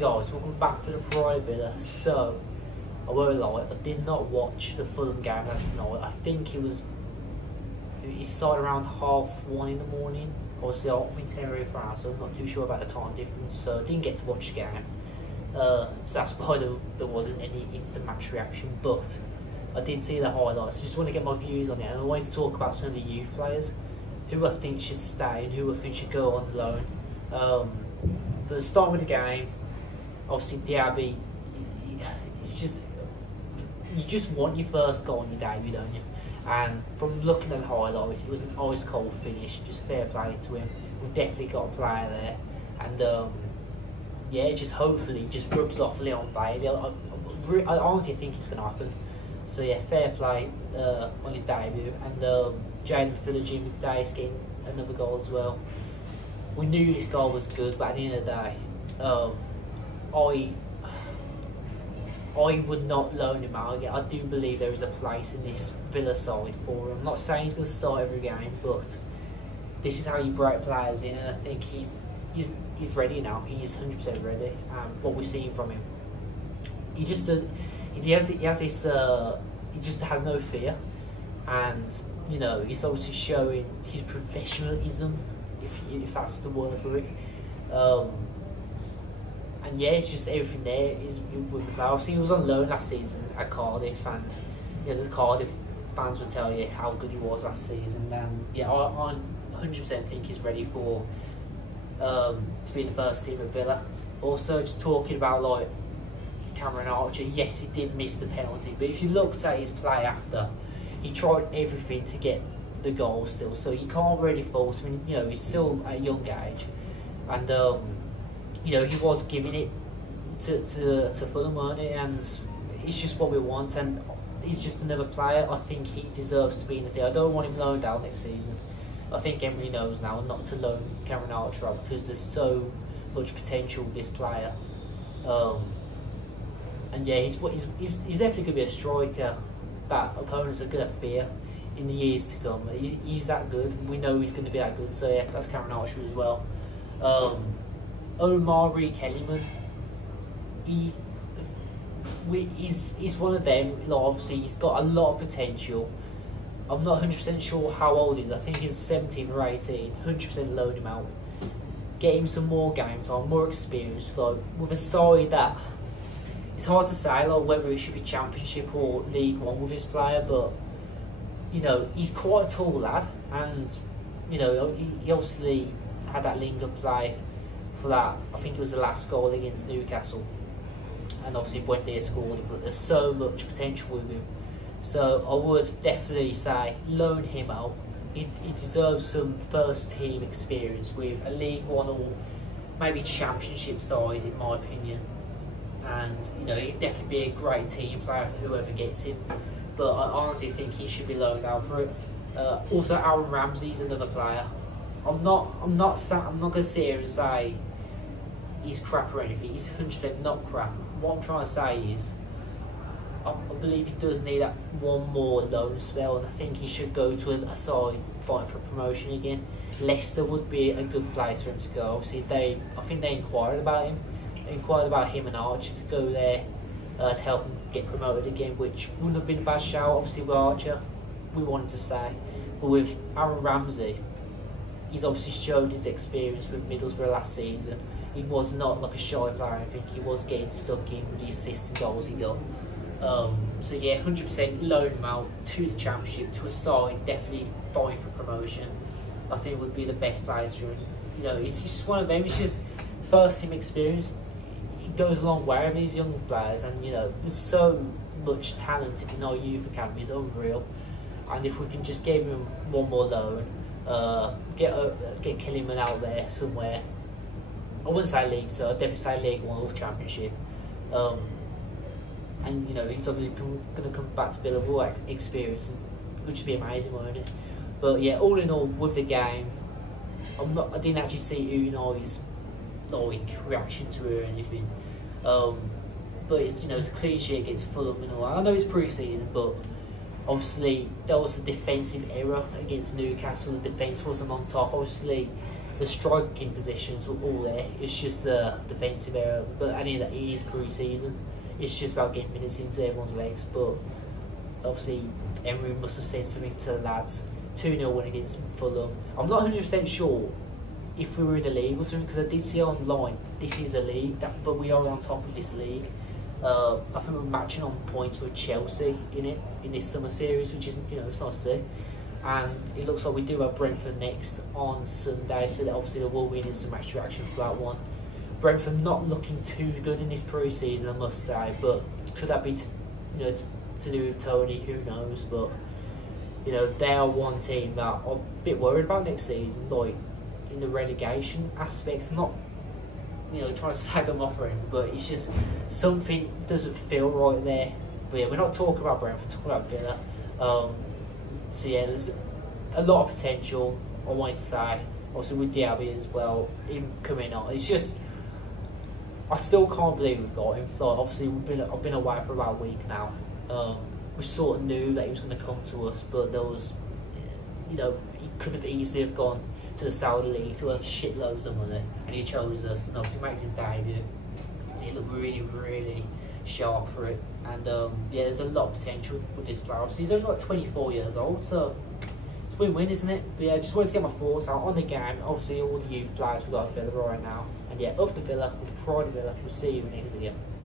Guys, welcome back to the Pride Villa. So, I won't lie, I did not watch the Fulham game last night. I think it started around 1:30 in the morning. Obviously, I'm in Tenerife, so I'm not too sure about the time difference, so I didn't get to watch the game. So that's why there wasn't any instant match reaction, but I did see the highlights. I just want to get my views on it, and I wanted to talk about some of the youth players, who I think should stay and who I think should go on loan. But starting with the game, obviously Diaby, it's just, you just want your first goal on your debut, don't you? And from looking at the highlights, it was an ice cold finish. Just fair play to him. We've definitely got a player there, and yeah, it's just hopefully just rubs off Leon Bailey. I honestly think it's going to happen. So yeah, fair play on his debut, and Jaden Philogene with Dace getting another goal as well. We knew this goal was good, but at the end of the day, I would not loan him out again. I do believe there is a place in this Villa side for him. I'm not saying he's going to start every game, but this is how you break players in, and I think he's ready now. He is 100% ready. What we're seeing from him, he just does. He has this. He just has no fear, and you know, he's obviously showing his professionalism, if that's the word for it. And yeah, it's just everything there is with the player. Obviously, he was on loan last season at Cardiff, and yeah, the Cardiff fans will tell you how good he was last season. And yeah, I 100% think he's ready for to be in the first team at Villa. Also, just talking about like Cameron Archer, yes, he did miss the penalty, but if you looked at his play after, he tried everything to get the goal still. So you can't really fault him. You know, he's still at a young age, and you know, he was giving it to Fulham, weren't he? And it's just what we want, and he's just another player. I think he deserves to be in the team. I don't want him loaned out next season. I think Emery knows now not to loan Cameron Archer out because there's so much potential with this player. And yeah, he's definitely going to be a striker that opponents are going to fear in the years to come. He's that good. We know he's going to be that good. So yeah, that's Cameron Archer as well. Omari Kellyman, he's one of them. Like, obviously, he's got a lot of potential. I'm not 100% sure how old he is. I think he's 17 or 18. 100% loan him out. Get him some more game time, more experience. Like, with a side that, it's hard to say like whether it should be Championship or League One with this player, but you know, he's quite a tall lad, and you know, he obviously had that link-up play for that. I think it was the last goal against Newcastle, and obviously Buendia scored it, but there's so much potential with him. So I would definitely say loan him out. He deserves some first team experience with a League One or maybe Championship side, in my opinion. And you know, he'd definitely be a great team player for whoever gets him. But I honestly think he should be loaned out for it. Also, Aaron Ramsey's another player. I'm not going to sit here and say he's crap or anything. He's 100% not crap. What I'm trying to say is, I believe he does need that one more loan spell, and I think he should go to a side fighting for promotion again. Leicester would be a good place for him to go. Obviously, I think they inquired about him and Archer to go there to help him get promoted again, which wouldn't have been a bad shout. Obviously, with Archer, we wanted to stay, but with Aaron Ramsey, he's obviously showed his experience with Middlesbrough last season. He was not like a shy player. I think he was getting stuck in with the assists and goals he got. So yeah, 100% loan him out to the Championship, to a side definitely fighting for promotion. I think it would be the best players for him. You know, it's just one of them. It's just first team experience. It goes a long way with these young players, and you know, there's so much talent in our youth academy. It's unreal. And if we can just give him one more loan, get Kellyman out there somewhere. I wouldn't say League Two. I'd definitely say League One or Championship. And you know, he's obviously going to come back to Villa with like experience, which would be amazing, wouldn't it? But yeah, all in all, with the game, I didn't actually see Unai's like reaction to it or anything. But it's, you know, it's a cliche against Fulham and all that. I know it's pre-season, but obviously there was a defensive error against Newcastle. The defence wasn't on top. Obviously, The striking positions were all there. It's just the defensive area. But I mean, that it is pre-season. It's just about getting minutes into everyone's legs. But obviously, Emery must have said something to the lads. 2-0 win against Fulham. I'm not 100% sure if we were in the league or something, because I did see online this is a league, but we are on top of this league. I think we're matching on points with Chelsea in this summer series, which isn't, it's nice to see. And it looks like we do have Brentford next on Sunday, so that obviously there will be an instant match reaction for that one. Brentford not looking too good in this pre-season, I must say, but could that be to do with Tony? Who knows? But they are one team that I'm a bit worried about next season, like in the relegation aspects. Not trying to slag them off or anything, but it's just something doesn't feel right there. But yeah, we're not talking about Brentford, we're talking about Villa. So yeah, there's a lot of potential, I wanted to say. Also with Diaby as well, him coming on. It's just, I still can't believe we've got him. Like, obviously I've been away for about a week now. We sort of knew that he was going to come to us, but there was, he could have easily have gone to the Saudi League to earn shitloads of money, and he chose us, and obviously makes his debut. He looked really, really sharp for it, and yeah, there's a lot of potential with this player. Obviously, he's only like 24 years old, so it's a win-win, isn't it? But yeah, just wanted to get my thoughts out on the game. Obviously, all the youth players we've got at Villa right now, and yeah, up to Villa, with pride of Villa. We'll see you in the next video.